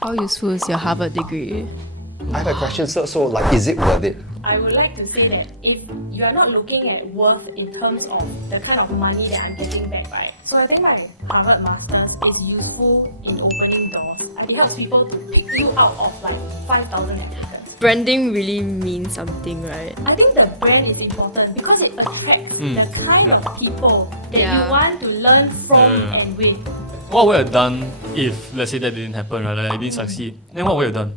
How useful is your Harvard degree? I have a question. So like, is it worth it? I would like to say that if you are not looking at worth in terms of the kind of money that I'm getting back, right? So I think my Harvard Masters is useful in opening doors. It helps people to pick you out of like 5,000 applicants. Branding really means something, right? I think the brand is important because it attracts the kind of people that you want to learn from and with. What would I have done if, let's say, that didn't happen, right? Like, I didn't succeed. Then what would I have done?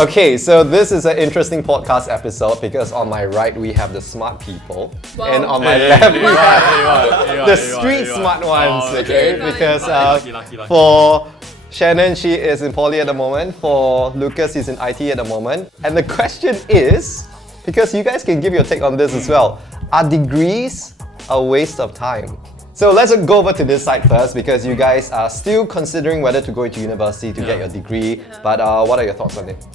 Okay, so this is an interesting podcast episode because on my right we have the smart people, and on my left we have the street smart ones. Okay, because Lucky. for Shannon, she is in poly at the moment. For Lukas, he's in IT at the moment. And the question is, because you guys can give your take on this as well, are degrees a waste of time? So let's go over to this side first because you guys are still considering whether to go into university to get your degree. But what are your thoughts on it?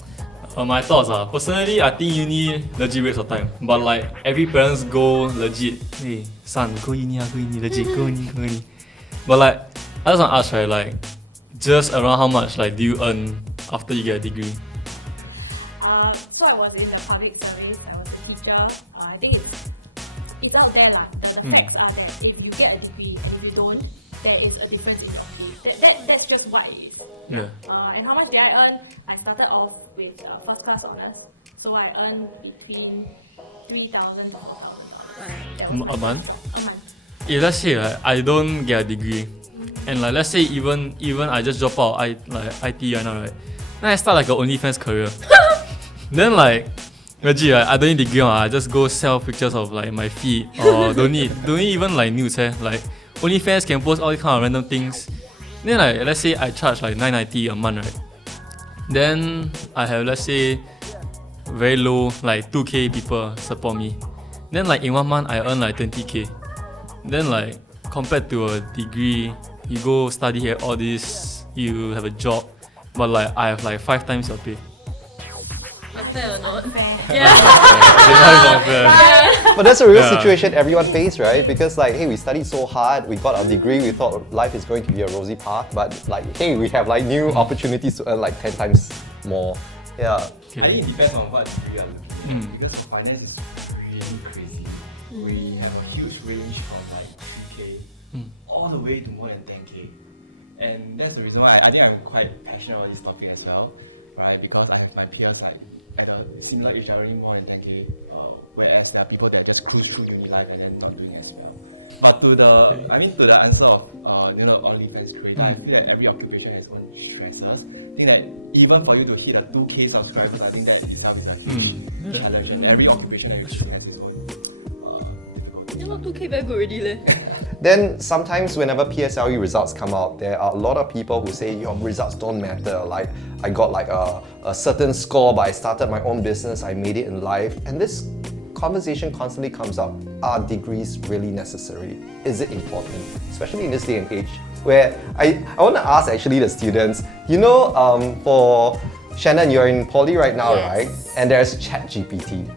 My thoughts are, personally, I think uni legit waste of time. But like, every parent's goal legit, hey, son, go uni, legit, go uni. But like, I just want to ask, right, like, just around how much like do you earn after you get a degree? So I was in the public service, I was a teacher. I think it's out there lah. The facts are that if you get a degree and if you don't, there is a difference in your pay. That's just what it is. Yeah. And how much did I earn? I started off with first class honours, so I earned between 3,000 to 4,000. A month? A month. If let's say like, I don't get a degree, and like let's say even I just drop out IT right now, right? Then I start like an OnlyFans career. Then like legit, I don't need degree, I just go sell pictures of like my feet or don't need even like nudes, like OnlyFans can post all these kind of random things. Then like let's say I charge like $9.90 a month, right? Then I have, let's say, very low like 2k people support me. Then like in 1 month I earn like 20k. Then like compared to a degree, you go study here all this, you have a job, but like I have like 5 times your pay. Unfair or not? But that's a real situation everyone faces, right? Because like, hey, we studied so hard, we got our degree, we thought life is going to be a rosy path, but like, hey, we have like new opportunities to earn like 10 times more. Yeah. I think it depends on what degree you are looking at. Because for finance is really crazy. We have a huge range from like 3k all the way to more than 10k. And that's the reason why I think I'm quite passionate about this topic as well, right? Because I have my peers like at a similar age already more than 10k, whereas there are people that just cruise through uni life and then not doing as well. But to the answer of OnlyFans creator, I feel that every occupation has its own stresses. I think that even for you to hit a 2k subscribers, I think that itself is a huge challenge, and every occupation that you do has its own difficulties. Yeah, 2k very good already leh. Then sometimes whenever PSLE results come out, there are a lot of people who say your results don't matter. Like, I got like a certain score, but I started my own business, I made it in life. And this conversation constantly comes up. Are degrees really necessary? Is it important? Especially in this day and age, where I want to ask actually the students, for Shannon, you're in poly right now, right? And there's ChatGPT.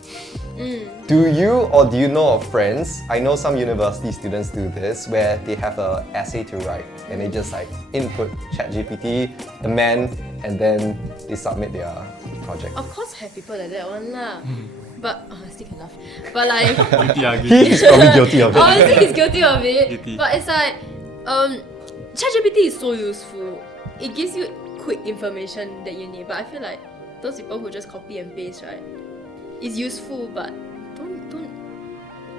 Do you know of friends? I know some university students do this where they have an essay to write and they just like input ChatGPT, amend, and then they submit their project. Of course have people like that one lah. But I still can laugh. But like He's probably guilty of it. honestly he's guilty of it. Guilty. But it's like ChatGPT is so useful. It gives you quick information that you need. But I feel like those people who just copy and paste, right? It's useful, but don't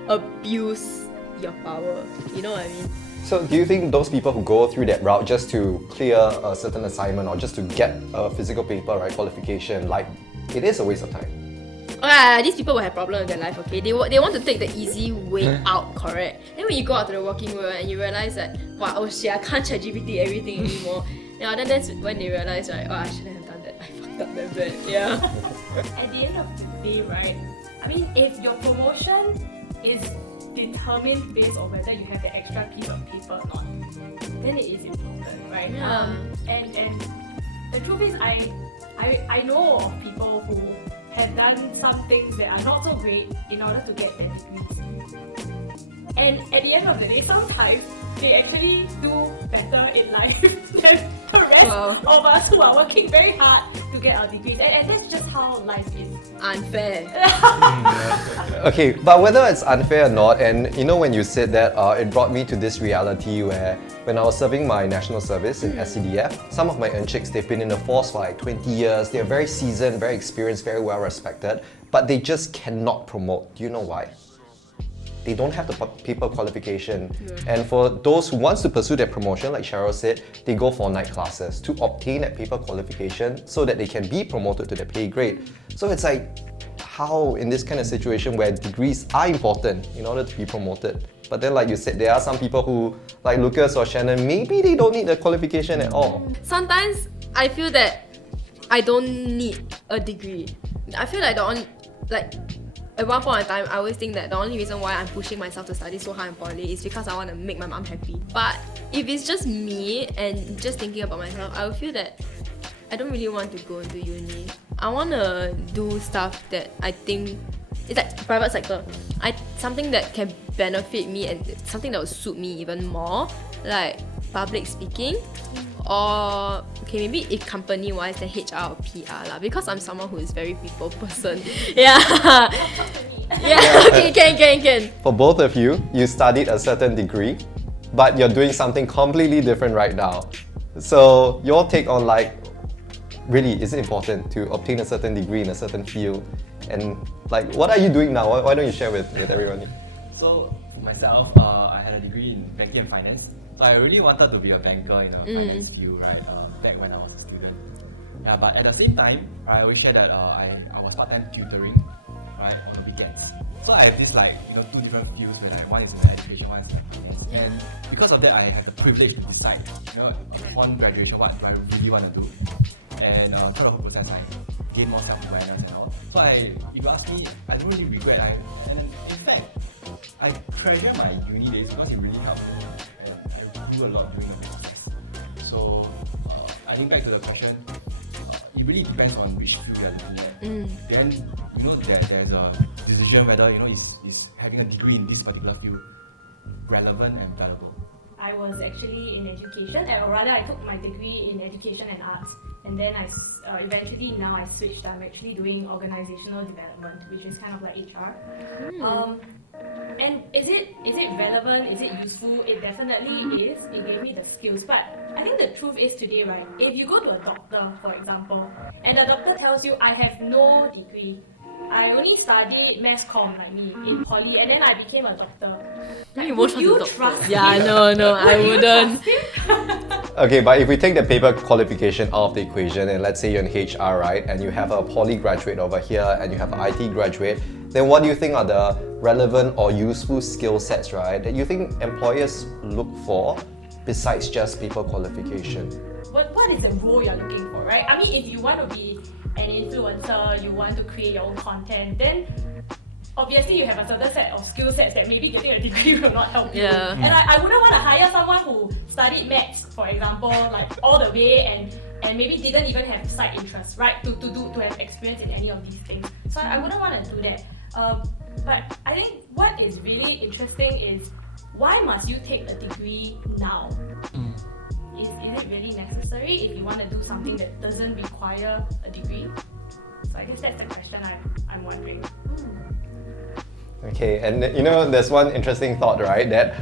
abuse your power. You know what I mean? So do you think those people who go through that route just to clear a certain assignment or just to get a physical paper, right, qualification, like it is a waste of time? These people will have problems in their life, okay? They want to take the easy way out, correct? Then when you go out to the working world and you realize that, wow, oh shit, I can't ChatGPT everything anymore. Yeah, then that's when they realize, right, oh, I shouldn't have done that. I fucked up that bad. Yeah. At the end of the day, right? I mean, if your promotion is determined based on whether you have the extra piece of paper or not, then it is important, right? Yeah. And the truth is, I know of people who have done some things that are not so great in order to get their degrees. And at the end of the day, sometimes they actually do better in life than the rest of us who are working very hard to get our degrees. And that's just how life is. Unfair. Okay, but whether it's unfair or not, and you know when you said that, it brought me to this reality where when I was serving my national service in SCDF, some of my earnchicks, they've been in the force for like 20 years, they're very seasoned, very experienced, very well respected, but they just cannot promote. Do you know why? They don't have the paper qualification. And for those who wants to pursue their promotion, like Cheryl said, they go for night classes to obtain that paper qualification so that they can be promoted to the pay grade. So it's like, how in this kind of situation where degrees are important in order to be promoted, but then like you said, there are some people who, like Lukas or Shannon, maybe they don't need the qualification at all. Sometimes I feel that I don't need a degree. I feel like at one point in time, I always think that the only reason why I'm pushing myself to study so hard in poly is because I want to make my mom happy. But if it's just me and just thinking about myself, I would feel that I don't really want to go into uni. I want to do stuff that I think is like private sector. Something that can benefit me and something that will suit me even more, like public speaking. Or okay, maybe if company wise then HR or PR lah, because I'm someone who is very people person. Yeah. Yeah, okay, can. For both of you, you studied a certain degree, but you're doing something completely different right now. So your take on like, really, is it important to obtain a certain degree in a certain field? And like, what are you doing now? Why don't you share with everyone? So for myself, I had a degree in banking and finance. So I really wanted to be a banker in the finance field, right? Back when I was a student. Yeah, but at the same time, I always share that I was part-time tutoring, right, on the weekends. So I have this two different fields where one is my education, one is my finance. And because of that, I have the privilege to decide, upon graduation, what do I really want to do, and throughout the whole process, I gain more self-awareness and all. So if you ask me, I don't really regret. And in fact, I treasure my uni days because it really helped me. I do a lot during the process. So I think back to the question, it really depends on which field you're looking at. Then there's a decision whether is having a degree in this particular field relevant and valuable. I was actually in education, or rather I took my degree in education and arts, and then eventually now I switched. I'm actually doing organizational development, which is kind of like HR. And is it relevant? Is it useful? It definitely is. It gave me the skills. But I think the truth is today, right? If you go to a doctor, for example, and the doctor tells you, I have no degree, I only studied mass comm like me in poly, and then I became a doctor. Would you trust him? Yeah, no, I wouldn't. Okay, but if we take the paper qualification out of the equation, and let's say you're in HR, right, and you have a poly graduate over here, and you have an IT graduate, then what do you think are the relevant or useful skill sets, right, that you think employers look for besides just paper qualification? What is the role you're looking for, right? I mean, if you want to be an influencer, you want to create your own content, then obviously you have a certain set of skill sets that maybe getting a degree will not help you. Yeah. And I wouldn't want to hire someone who studied maths, for example, like all the way and maybe didn't even have side interests, right? To have experience in any of these things. So I wouldn't want to do that. But I think what is really interesting is, why must you take a degree now? Is it really necessary if you want to do something that doesn't require a degree? So I guess that's the question I'm wondering. Okay, and there's one interesting thought, right? That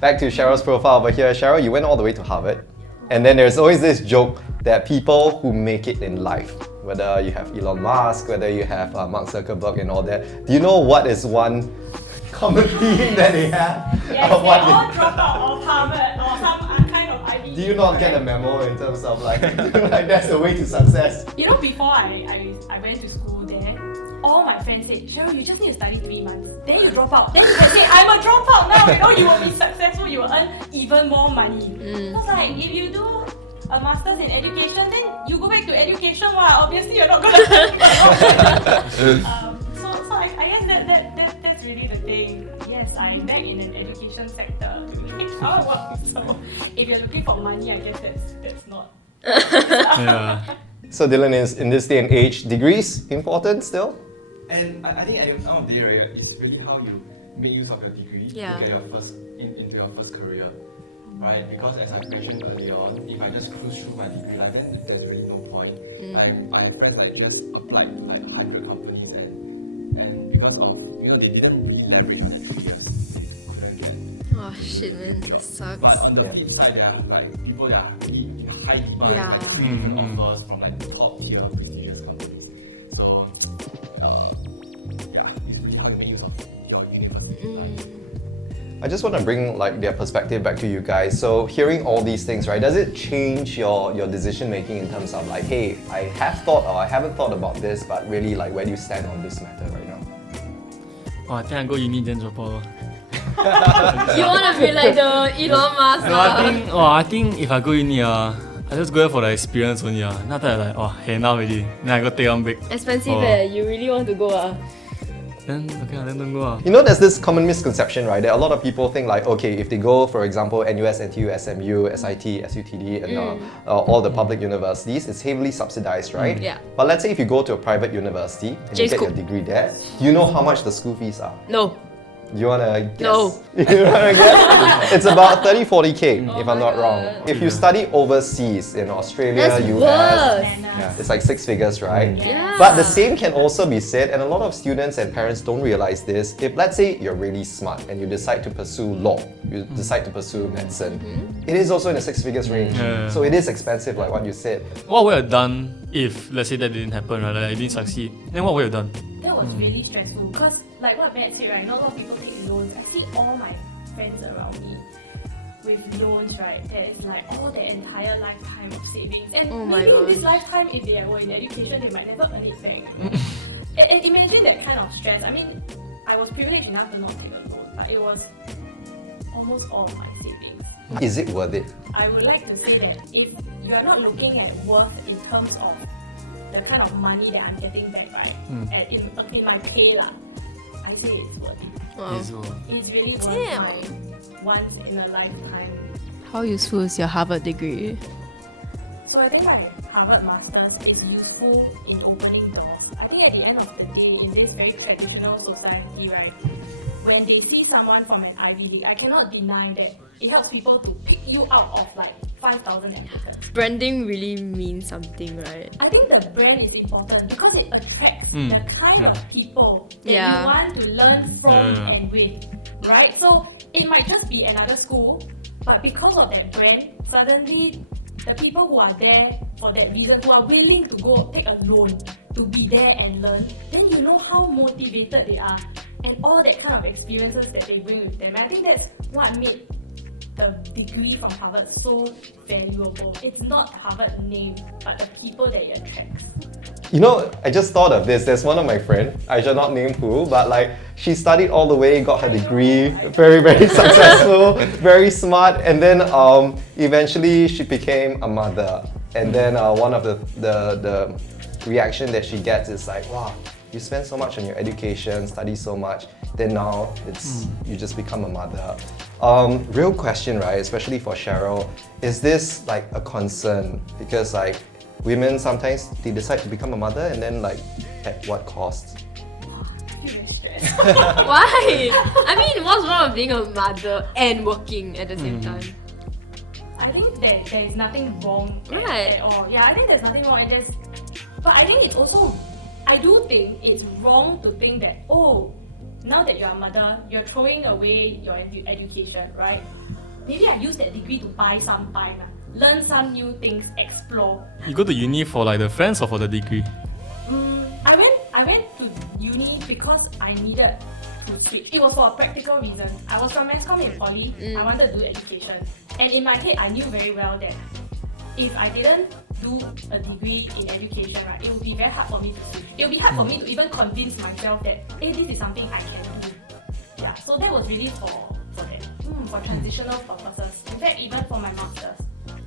back to Cheryl's profile over here. Cheryl, you went all the way to Harvard, and then there's always this joke that people who make it in life, whether you have Elon Musk, whether you have Mark Zuckerberg and all that, do you know what is one common theme that they have? Yes, they all drop out of Harvard or some kind of Ivy. Do you not get a memo in terms of like that's the way to success? Before I went to school there, all my friends said, Cheryl, you just need to study 3 months. Then you drop out. Then you can say, I'm a dropout now. You will be successful. You will earn even more money. Because if you do a master's in education, then you go back to education. Obviously you're not gonna earn so I guess that's really the thing. Yes, I'm back in an education sector doing HR work. So if you're looking for money, I guess that's not. Yeah. So Dylan, is in this day and age, degrees important still? And I think at the end of the day, right, it's really how you make use of your degree Yeah. to get your first into your first career, right? Because as I mentioned earlier on, if I just cruise through my degree like that, there's really no point. I have friends that just applied to like 100 companies and because of they didn't really leverage on that 2 years, couldn't get. Oh shit, man, that sucks. But on the flip side, there are like people that are really in high demand, Yeah. like different offers from like top tier prestigious companies. So it's really how to make use of your university life. I just want to bring like their perspective back to you guys. So hearing all these things, right, does it change your decision making in terms of like, hey, I have thought or I haven't thought about this, but really like where do you stand on this matter right now? Oh, I think I go uni then drop out. You wanna be like the Elon Musk? No, I think if I go uni, I just go there for the experience only. Not that I like, hey, now already. Then I go take one break. Expensive you really want to go Then okay, then don't go. You know, there's this common misconception, right? That a lot of people think like, okay, if they go, for example, NUS, NTU, SMU, SIT, SUTD, and all the public universities, it's heavily subsidized, right? Yeah. But let's say if you go to a private university and you get your degree there, do you know how much the school fees are? No. You wanna guess? No. You wanna guess? It's about 30-40K, if I'm not my wrong. God. If you study overseas in Australia, That's US, worse. yeah, it's like 6 figures, right? Yeah. But the same can also be said, and a lot of students and parents don't realize this. If let's say you're really smart and you decide to pursue law, you decide to pursue medicine, it is also in the 6 figures range. Yeah. So it is expensive, like what you said. What would I have done if, let's say, that didn't happen, right? Like, I didn't succeed. Then what would I have done? That was really stressful because, like what Matt said, right, not a lot of people take loans. I see all my friends around me with loans, right? That is like all their entire lifetime of savings. And Oh my maybe in this gosh. lifetime, if they were in education, they might never earn it back. And imagine that kind of stress. I mean, I was privileged enough to not take a loan, but it was almost all of my savings. Is it worth it? I would like to say that if you are not looking at worth in terms of the kind of money that I'm getting back, right? In my pay lah, I say it's worth it. Wow. It's really worth Damn. my once in a lifetime. How useful is your Harvard degree? So I think my Harvard Masters is useful in opening doors. I think at the end of the day, in this very traditional society, right, when they see someone from an Ivy League, I cannot deny that it helps people to pick you out of like 5,000 applicants. Branding really means something, right? I think the brand is important because it attracts the kind of people that Yeah. you want to learn from Yeah. and with, right? So it might just be another school, but because of that brand, suddenly the people who are there for that reason, who are willing to go take a loan to be there and learn, then you know how motivated they are and all that kind of experiences that they bring with them. And I think that's what made the degree from Harvard so valuable. It's not Harvard name, but the people that it attracts. You know, I just thought of this. There's one of my friends, I shall not name who, but like she studied all the way, got her degree, very, very successful, very smart, and then eventually she became a mother. And then one of the reaction that she gets is like, wow, you spend so much on your education, study so much, then now it's you just become a mother. Real question, right, especially for Cheryl, is this like a concern? Because like women sometimes they decide to become a mother and then like at what cost? I feel very stressed. Why? I mean, what's wrong with being a mother and working at the same time? I think that there is nothing wrong Right. at all. Yeah, I think there's nothing wrong, and but I think it's also, I do think it's wrong to think that, oh, now that you're a mother, you're throwing away your education, right? Maybe I use that degree to buy some time, learn some new things, explore. You go to uni for like the friends or for the degree? I went to uni because I needed to switch. It was for a practical reason. I was from mass comm in poly. I wanted to do education, and in my head, I knew very well that if I didn't do a degree in education, right, it would be very hard for me to switch. It would be hard for me to even convince myself that, hey, this is something I can do. Yeah, so that was really for that, for transitional purposes. In fact, even for my masters,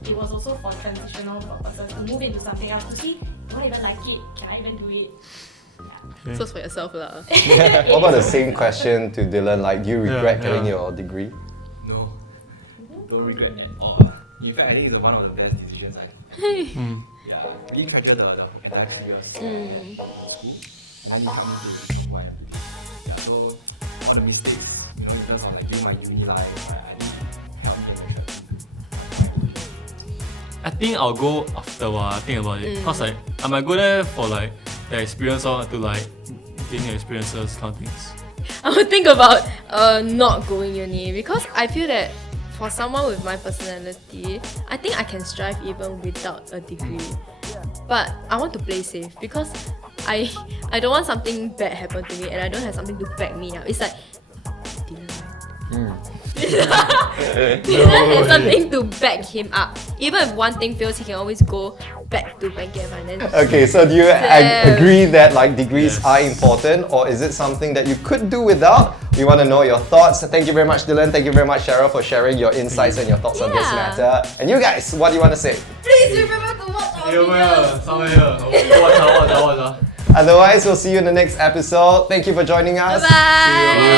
it was also for transitional purposes to move into something else to see, do I even like it? Can I even do it? Yeah. So it's for yourself lah. What about the same question to Dylan? Like, do you regret getting your degree? No, don't regret at all. In fact, I think it's one of the best decisions I have. Yeah, yeah, really treasure the entire 3 years in school, and then it helped me to what I have today. Yeah, so all the mistakes, in terms of like my uni life, I think helped me to make I think I'll go after a while. I think about it. Cause like I might go there for like the experience or to like gaining experiences, kind of things. I would think about not going uni because I feel that for someone with my personality, I think I can strive even without a degree. But I want to play safe because I don't want something bad happen to me and I don't have something to back me up. It's like Dylan has something to back him up. Even if one thing fails, he can always go back to banking and finance. Okay, so do you agree that like degrees are important, or is it something that you could do without? We want to know your thoughts. Thank you very much, Dylan. Thank you very much, Cheryl, for sharing your insights and your thoughts on this matter. And you guys, what do you want to say? Please remember to watch our videos. Somewhere here. Watch out. Otherwise, we'll see you in the next episode. Thank you for joining us. Bye.